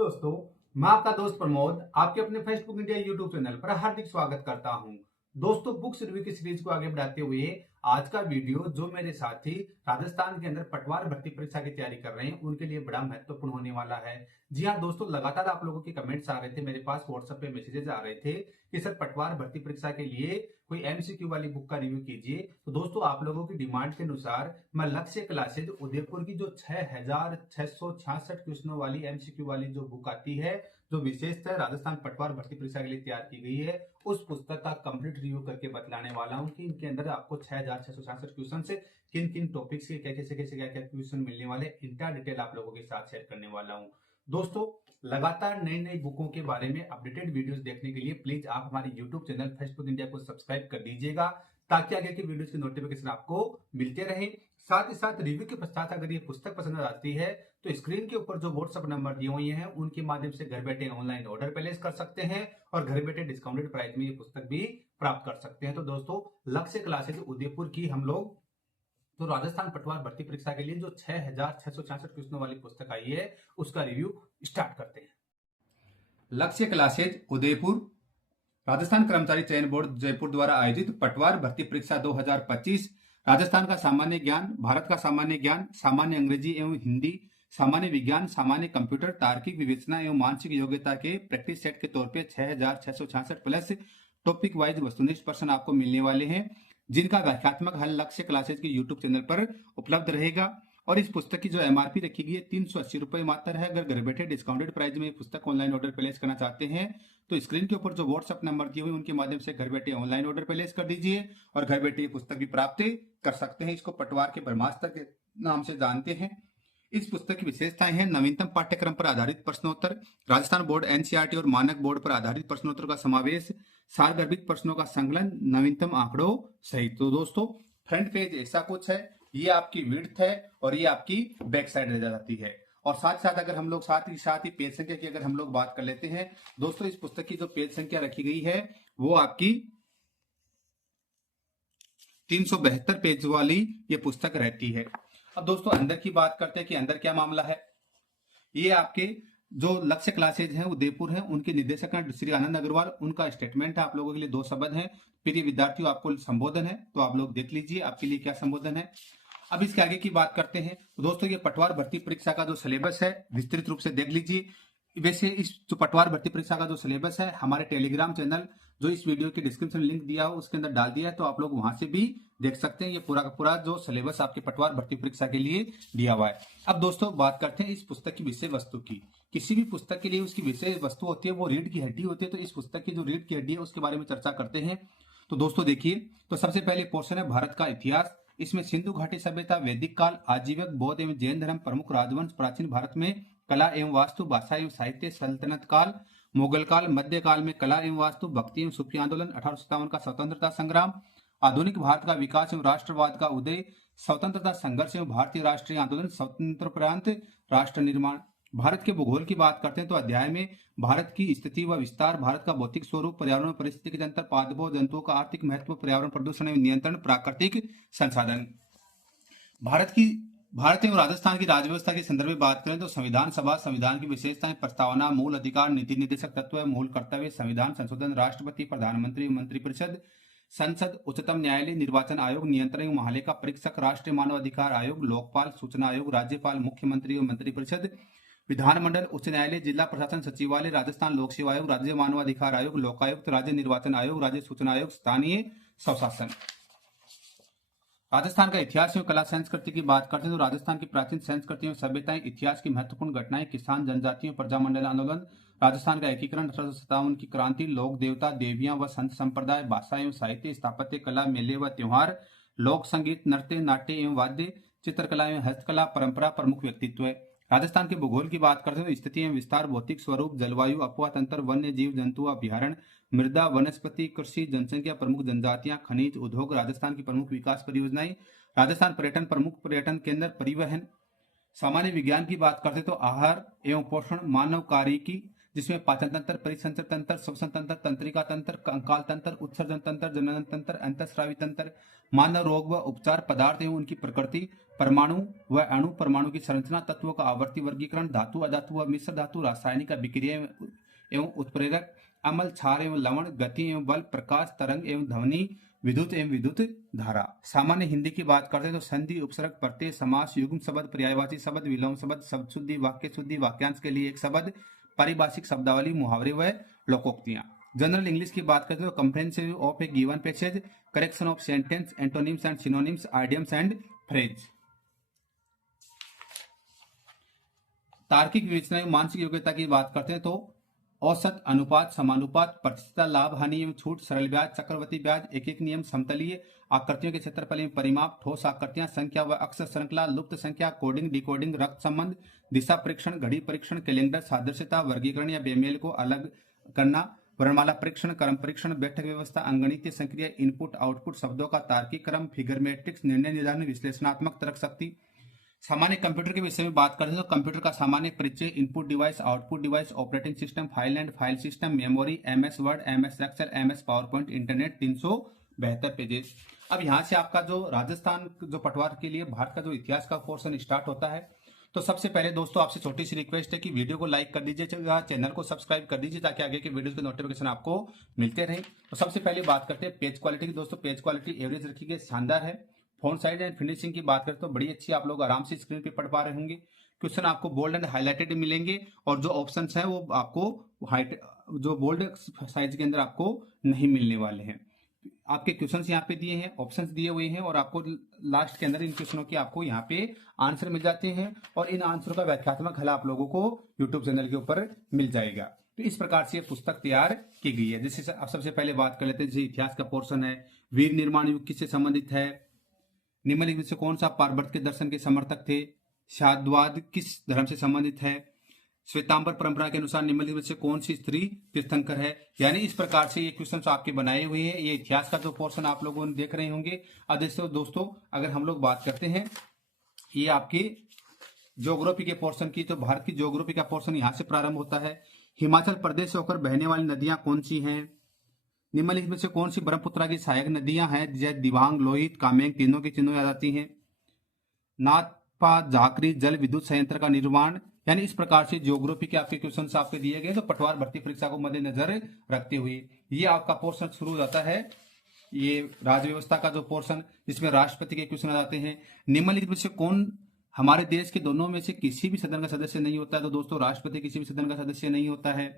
दोस्तों, मैं आपका दोस्त प्रमोद आपके अपने फेसबुक इंडिया यूट्यूब चैनल पर हार्दिक स्वागत करता हूं। दोस्तों, बुक्स रिव्यू की सीरीज को आगे बढ़ाते हुए आज का वीडियो जो मेरे साथी राजस्थान के अंदर पटवार भर्ती परीक्षा की तैयारी कर रहे हैं उनके लिए बड़ा महत्वपूर्ण होने वाला है। जी हाँ दोस्तों, लगातार आप लोगों के कमेंट्स आ रहे थे, मेरे पास व्हाट्सएप पे मैसेजेस आ रहे थे कि सर पटवार भर्ती परीक्षा के लिए कोई एमसीक्यू वाली बुक का रिव्यू कीजिए। तो दोस्तों, आप लोगों की डिमांड के अनुसार मैं लक्ष्य क्लासेज उदयपुर की जो 6666 क्वेश्चनों वाली एमसीक्यू वाली जो बुक आती है, जो विशेषतः राजस्थान पटवार भर्ती परीक्षा के लिए तैयार की गई है, उस पुस्तक का कंप्लीट रिव्यू करके बतलाने वाला हूं कि इनके अंदर आपको 6666 क्वेश्चन से किन किन टॉपिक्स के क्या क्या क्वेश्चन मिलने वाले, इनका डिटेल आप लोगों के साथ शेयर करने वाला हूं। दोस्तों, लगातार नई नई बुकों के बारे में अपडेटेड वीडियोस देखने के लिए प्लीज आप हमारे यूट्यूब चैनल फेसबुक इंडिया को सब्सक्राइब कर दीजिएगा ताकि आगे की वीडियोस की नोटिफिकेशन आपको मिलते रहे। साथ ही साथ रिव्यू के पश्चात अगर ये पुस्तक पसंद आती है तो स्क्रीन के ऊपर जो व्हाट्सएप नंबर दिए हुए हैं उनके माध्यम से घर बैठे ऑनलाइन ऑर्डर प्लेस कर सकते हैं और घर बैठे डिस्काउंटेड प्राइस में ये पुस्तक भी प्राप्त कर सकते हैं। तो दोस्तों, लक्ष्य क्लासेज उदयपुर की हम लोग तो राजस्थान पटवार भर्ती परीक्षा के लिए जो 6666 क्वेश्चनों वाली पुस्तक आई है उसका रिव्यू स्टार्ट करते हैं। लक्ष्य क्लासेज उदयपुर राजस्थान कर्मचारी चयन बोर्ड जयपुर द्वारा आयोजित पटवार भर्ती परीक्षा 2025 राजस्थान का सामान्य ज्ञान, भारत का सामान्य ज्ञान, सामान्य अंग्रेजी एवं हिंदी, सामान्य विज्ञान, सामान्य कंप्यूटर, तार्किक विवेचना एवं मानसिक योग्यता के प्रैक्टिस सेट के तौर पे 6666 प्लस टॉपिक वाइज वस्तुनिष्ठ प्रश्न आपको मिलने वाले हैं, जिनका व्याख्यात्मक हल लक्ष्य क्लासेज के यूट्यूब चैनल पर उपलब्ध रहेगा। और इस पुस्तक की जो एमआरपी रखी गई है 380 रुपए मात्र है। अगर घर बैठे डिस्काउंटेड प्राइस में पुस्तक ऑनलाइन ऑर्डर प्लेस करना चाहते हैं तो स्क्रीन के ऊपर जो व्हाट्सएप नंबर दिए हुए उनके माध्यम से घर बैठे ऑनलाइन ऑर्डर प्लेस कर दीजिए और घर बैठे ये पुस्तक भी प्राप्त कर सकते हैं। इसको पटवार के ब्रह्मास्त्र के नाम से जानते हैं। इस पुस्तक की विशेषताएं हैं: नवीनतम पाठ्यक्रम पर आधारित प्रश्नोत्तर, राजस्थान बोर्ड एनसीईआरटी और मानक बोर्ड पर आधारित प्रश्नोत्तर का समावेश, सारगर्भित प्रश्नों का संकलन, नवीनतम आंकड़ों सहित। तो दोस्तों, फ्रंट पेज ऐसा कुछ है, ये आपकी विड्थ है और ये आपकी बैक साइड रह जाती है। और साथ साथ अगर हम लोग साथ ही पेज संख्या की अगर हम लोग बात कर लेते हैं दोस्तों, इस पुस्तक की जो पेज संख्या रखी गई है वो आपकी 372 पेज वाली ये पुस्तक रहती है। अब दोस्तों, अंदर की बात करते हैं कि अंदर क्या मामला है। ये आपके जो लक्ष्य क्लासेज हैं उदयपुर हैं उनके निदेशक हैं श्री आनंद अग्रवाल, उनका स्टेटमेंट है आप लोगों के लिए 2 शब्द हैं। फिर ये विद्यार्थियों आपको संबोधन है, तो आप लोग देख लीजिए आपके लिए क्या संबोधन है। अब इसके आगे की बात करते हैं तो दोस्तों, ये पटवार भर्ती परीक्षा का जो सिलेबस है विस्तृत रूप से देख लीजिए। वैसे इस जो पटवार भर्ती परीक्षा का जो सिलेबस है हमारे टेलीग्राम चैनल जो इस वीडियो के डिस्क्रिप्शन लिंक दिया हो उसके अंदर डाल दिया है, तो आप लोग वहां से भी देख सकते हैं। ये पूरा का पूरा जो सिलेबस आपके पटवार भर्ती परीक्षा के लिए दिया हुआ है। अब दोस्तों, बात करते हैं इस पुस्तक की विषय वस्तु की। किसी भी पुस्तक के लिए उसकी विषय वस्तु होती है, वो रीढ़ की हड्डी होती है। तो इस पुस्तक की जो रीढ़ की हड्डी है उसके बारे में चर्चा करते हैं। तो दोस्तों देखिए, तो सबसे पहले पोर्शन है भारत का इतिहास। इसमें सिंधु घाटी सभ्यता, वैदिक काल, आजीवक, बौद्ध एवं जैन धर्म, प्रमुख राजवंश, प्राचीन भारत में कला एवं वास्तु, भाषा एवं साहित्य, सल्तनत काल, मुगल काल, मध्य काल में कला एवं वास्तु, भक्ति एवं सूफी आंदोलन, 1857 का स्वतंत्रता संग्राम, आधुनिक भारत का विकास एवं राष्ट्रवाद का उदय, स्वतंत्रता संघर्ष एवं भारतीय राष्ट्रीय आंदोलन, स्वतंत्र प्रांत राष्ट्र निर्माण। भारत के भूगोल की बात करते हैं तो अध्याय में भारत की स्थिति व विस्तार, भारत का भौतिक स्वरूप, पर्यावरण परिस्थिति के अंतर, पादपों जंतुओं का आर्थिक महत्व, पर्यावरण प्रदूषण एवं नियंत्रण, प्राकृतिक संसाधन। भारत एवं राजस्थान की राज्यव्यवस्था के संदर्भ में बात करें तो संविधान सभा, संविधान की विशेषताएं, प्रस्तावना, मूल अधिकार, नीति निर्देशक तत्व, मूल कर्तव्य, संविधान संशोधन, राष्ट्रपति, प्रधानमंत्री, मंत्रिपरिषद, संसद, उच्चतम न्यायालय, निर्वाचन आयोग, नियंत्रण एवं महालेखा परीक्षक, राष्ट्रीय मानव अधिकार आयोग, लोकपाल, सूचना आयोग, राज्यपाल, मुख्यमंत्री एवं मंत्रिपरिषद, विधानमंडल, उच्च न्यायालय, जिला प्रशासन सचिवालय, राजस्थान लोक सेवा आयोग, राज्य मानव अधिकार आयोग, लोकायुक्त, राज्य निर्वाचन आयोग, राज्य सूचना आयोग, स्थानीय स्वशासन। राजस्थान का इतिहास एवं कला संस्कृति की बात करते हैं तो राजस्थान की प्राचीन संस्कृति एवं सभ्यताएं, इतिहास की महत्वपूर्ण घटनाएं, किसान जनजातियों, प्रजामंडल आंदोलन, राजस्थान का एकीकरण, 1857 की क्रांति, लोक देवता देवियां व संत संप्रदाय, भाषा एवं साहित्य, स्थापत्य कला, मेले व त्योहार, लोक संगीत, नृत्य, नाट्य एवं वाद्य, चित्रकला एवं हस्तकला, परंपरा, प्रमुख व्यक्तित्व है। राजस्थान के भूगोल की बात करते हैं तो स्थिति एवं विस्तार, भौतिक स्वरूप, जलवायु, अपवा तंत्र, वन्य जीव जंतु अभ्यारण्य, मृदा, वनस्पति, कृषि, जनसंख्या, प्रमुख जनजातियां, खनिज, उद्योग, राजस्थान की प्रमुख विकास परियोजनाएं, राजस्थान पर्यटन, प्रमुख पर्यटन केंद्र, परिवहन। सामान्य विज्ञान की बात करते तो आहार एवं पोषण, मानव कार्य की जिसमें पाचन तंत्र, परिसंचर तंत्र, श्वसन तंत्र, तंत्रिका तंत्र, कंकाल तंत्र, उत्सर्जन तंत्र, जनन तंत्र, अंतःस्रावी तंत्र, मानव रोग व उपचार, पदार्थ एवं उनकी प्रकृति, परमाणु व अणु, परमाणु की संरचना, तत्वों का आवर्ती वर्गीकरण, धातु अधातु व मिश्र धातु, रासायनिक अभिक्रिया एवं उत्प्रेरक, अम्ल, क्षार एवं लवण, गति एवं बल, प्रकाश, तरंग एवं ध्वनि, विद्युत एवं विद्युत धारा। सामान्य हिंदी की बात करते हैं तो संधि, उपसर्ग, प्रत्यय, समास, युग्म शब्द, पर्यायवाची शब्द, विलोम शब्द, शब्द शुद्धि, वाक्य शुद्धि, वाक्यांश के लिए एक शब्द, पारिभाषिक शब्दावली, मुहावरे व लोकोक्तियां। जनरल इंग्लिश की बात करते हैं तो comprehensive of A given passage, correction of sentence, antonyms and synonyms, idioms and phrase. तार्किक विवेचना एवं मानसिक योग्यता की बात करते हैं तो औसत, अनुपात, समानुपात, प्रतिशतता, लाभ, हानि एवं छूट, सरल ब्याज, चक्रवर्ती ब्याज, एक एक नियम, समतलीय आकृतियों के क्षेत्रफल एवं परिमाप, ठोस आकृतियां, संख्या व अक्षर श्रृंखला, लुप्त संख्या, कोडिंग, डिकोडिंग, रक्त संबंध, दिशा परीक्षण, घड़ी परीक्षण, कैलेंडर, सादृश्यता, वर्गीकरण या बेमेल को अलग करना, वर्णमाला परीक्षण, क्रम परीक्षण, बैठक व्यवस्था, अंगणितीय संक्रिया, इनपुट आउटपुट, शब्दों का तार्किक क्रम, फिगर मैट्रिक्स, निर्णय निर्धारण, विश्लेषणात्मक तर्क शक्ति। सामान्य कंप्यूटर के विषय में बात करते हैं तो कंप्यूटर का सामान्य परिचय, input device, output device, operating system, file and file system, memory, MS Word, MS Excel, MS PowerPoint, internet, 372 pages. अब यहाँ से आपका जो राजस्थान जो पटवार के लिए भारत का जो इतिहास का पोर्शन स्टार्ट होता है। तो सबसे पहले दोस्तों आपसे छोटी सी रिक्वेस्ट है कि वीडियो को लाइक कर दीजिएगा, चैनल को सब्सक्राइब कर दीजिए ताकि आगे के वीडियोस के नोटिफिकेशन आपको मिलते रहें। तो सबसे पहले बात करते हैं पेज क्वालिटी की। दोस्तों पेज क्वालिटी एवरेज रखी गई, शानदार है। फॉन्ट साइज एंड फिनिशिंग की बात करें तो बड़ी अच्छी, आप लोग आराम से स्क्रीन पे पढ़ पा रहे होंगे। क्वेश्चन आपको बोल्ड एंड हाईलाइटेड मिलेंगे और जो ऑप्शंस हैं वो आपको जो बोल्ड साइज के अंदर आपको नहीं मिलने वाले हैं। आपके क्वेश्चंस यहाँ पे दिए हैं, ऑप्शंस दिए हुए हैं और आपको लास्ट के अंदर इन क्वेश्चनों की आपको यहाँ पे आंसर मिल जाते हैं और इन आंसरों का व्याख्यात्मक हल आप लोगों को यूट्यूब चैनल के ऊपर मिल जाएगा। तो इस प्रकार से पुस्तक तैयार की गई है। जैसे आप सबसे पहले बात कर लेते हैं, जैसे इतिहास का पोर्शन है, वीर निर्माण युग किससे संबंधित है, निम्नलिखित में से कौन सा पार्वत्य के दर्शन के समर्थक थे, शाद्वाद किस धर्म से संबंधित है, श्वेतांबर परंपरा के अनुसार निम्नलिखित में से कौन सी स्त्री तीर्थंकर है। यानी इस प्रकार से ये क्वेश्चंस आपके बनाए हुए हैं। ये इतिहास का जो पोर्शन आप लोगों ने देख रहे होंगे। अब दोस्तों अगर हम लोग बात करते हैं ये आपकी ज्योग्राफी के पोर्शन की, तो भारत की ज्योग्राफी का पोर्शन यहाँ से प्रारंभ होता है। हिमाचल प्रदेश से होकर बहने वाली नदियां कौन सी हैं, निम्नलिखित में से कौन सी ब्रह्मपुत्र की सहायक नदियां हैं, जैसे दिबांग, लोहित, कामेंग, तीनों के चिन्हों याद आती हैं। नाथपा झाकरी जल विद्युत संयंत्र का निर्माण। यानी इस प्रकार से ज्योग्राफी के आपके क्वेश्चन आपके दिए गए, तो पटवार भर्ती परीक्षा को मद्देनजर रखते हुए ये आपका पोर्शन शुरू हो जाता है। ये राज्य व्यवस्था का जो पोर्शन, जिसमें राष्ट्रपति के क्वेश्चन आ जाते हैं। निम्नलिखित में से कौन हमारे देश के दोनों में से किसी भी सदन का सदस्य नहीं होता है, तो दोस्तों राष्ट्रपति किसी भी सदन का सदस्य नहीं होता है।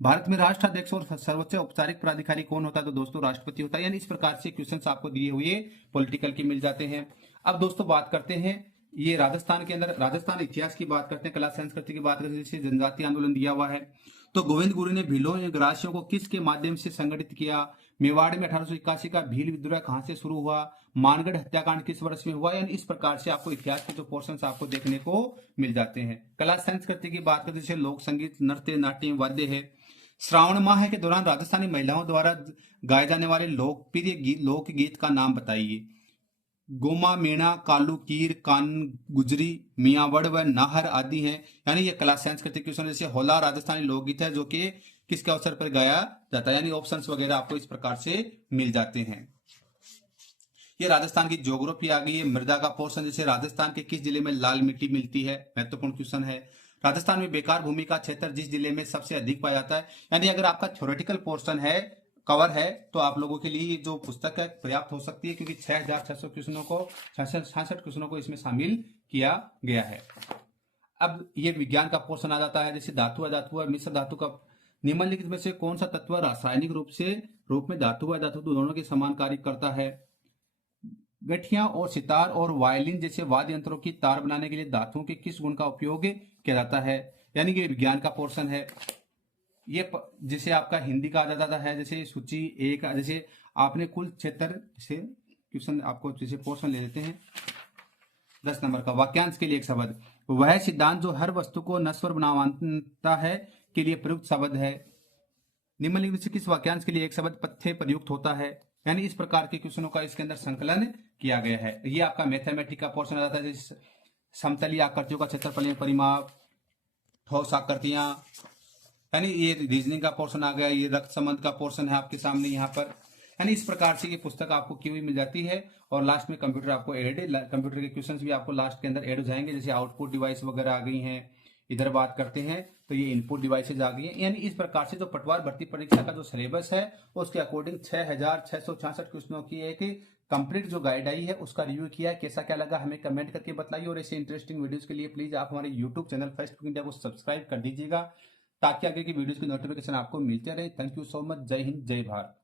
भारत में राष्ट्राध्यक्ष और सर्वोच्च औपचारिक प्राधिकारी कौन होता है, तो दोस्तों राष्ट्रपति होता है। यानी इस प्रकार से क्वेश्चंस आपको दिए हुए पॉलिटिकल के मिल जाते हैं। अब दोस्तों बात करते हैं ये राजस्थान के अंदर, राजस्थान इतिहास की बात करते हैं, कला संस्कृति की बात करते हैं, जैसे जनजातीय आंदोलन दिया हुआ है। तो गोविंद गुरु ने भीलों या ग्रासियों को किसके माध्यम से संगठित किया, मेवाड़ में 1881 का भील विद्रोह कहां से शुरू हुआ, मानगढ़ हत्याकांड किस वर्ष में हुआ। यानी इस प्रकार से आपको इतिहास के जो पोर्शन आपको देखने को मिल जाते हैं। कला संस्कृति की बात करते हैं, जैसे लोक संगीत, नृत्य, नाट्य, वाद्य है। श्रावण माह के दौरान राजस्थानी महिलाओं द्वारा गाए जाने वाले लोकप्रिय लोकगीत का नाम बताइए। गोमा, मीणा, कालू, कीर, कान गुजरी, मियावड़ व नाहर आदि हैं। यानी ये कला सांस्कृतिक क्वेश्चन, जैसे होला राजस्थानी लोकगीत है जो कि किसके अवसर पर गाया जाता है। यानी ऑप्शंस वगैरह आपको इस प्रकार से मिल जाते हैं। ये राजस्थान की ज्योग्राफी आ गई है। मृदा का पोर्शन, जैसे राजस्थान के किस जिले में लाल मिट्टी मिलती है, महत्वपूर्ण क्वेश्चन है। राजस्थान में बेकार भूमि का क्षेत्र जिस जिले में सबसे अधिक पाया जाता है। यानी अगर आपका थ्योरेटिकल पोर्शन है, कवर है, तो आप लोगों के लिए जो पुस्तक है पर्याप्त हो सकती है, क्योंकि 6600 क्वेश्चनों को 66 क्वेश्चनों को इसमें शामिल किया गया है। अब ये विज्ञान का पोर्शन आ जाता है, जैसे धातु अधातु और मिश्र धातु का। निम्नलिखित में से कौन सा तत्व रासायनिक रूप में धातु व धातु दोनों के समान कार्य करता है। गठिया और सितार और वायलिन जैसे वाद्य यंत्रों की तार बनाने के लिए धातुओं के किस गुण का उपयोग किया जाता है। यानी कि विज्ञान का पोर्शन है। ये जैसे आपका हिंदी का आ जाता है, जैसे सूची एक, जैसे आपने कुल क्षेत्र, जैसे क्वेश्चन आपको जैसे पोर्शन ले लेते हैं 10 नंबर का। वाक्यांश के लिए एक शब्द, वह सिद्धांत जो हर वस्तु को नश्वर बनाता है के लिए प्रयुक्त शब्द है। निम्नलिखित में से किस वाक्यांश के लिए एक शब्द पथ्य प्रयुक्त होता है। यानी इस प्रकार के क्वेश्चनों का इसके अंदर संकलन किया गया है। ये आपका मैथमेटिक का पोर्शन आ जाता है, जैसे समतलीय आकृतियों का क्षेत्रफल परिमाप, ठोस आकृतियां, यानी ये रीजनिंग का पोर्शन आ गया, ये रक्त संबंध का पोर्शन है आपके सामने यहाँ पर। यानी इस प्रकार से ये पुस्तक आपको की हुई मिल जाती है। और लास्ट में कंप्यूटर आपको ऐड है, कंप्यूटर के क्वेश्चंस भी आपको लास्ट के अंदर ऐड हो जाएंगे, जैसे आउटपुट डिवाइस वगैरह आ गई हैं। इधर बात करते हैं तो ये इनपुट डिवाइसेज आ गई है। यानी इस प्रकार से जो पटवार भर्ती परीक्षा का जो सिलेबस है उसके अकॉर्डिंग 6666 क्वेश्चनों की एक कंप्लीट जो गाइड आई है उसका रिव्यू किया है। कैसा क्या लगा हमें कमेंट करके बताइए, और ऐसे इंटरेस्टिंग वीडियोस के लिए प्लीज आप हमारे यूट्यूब चैनल फेस्टबुक इंडिया को सब्सक्राइब कर दीजिएगा, ताकि आगे की वीडियोस की नोटिफिकेशन आपको मिलते रहे। Thank you so much. जय हिंद, जय भारत।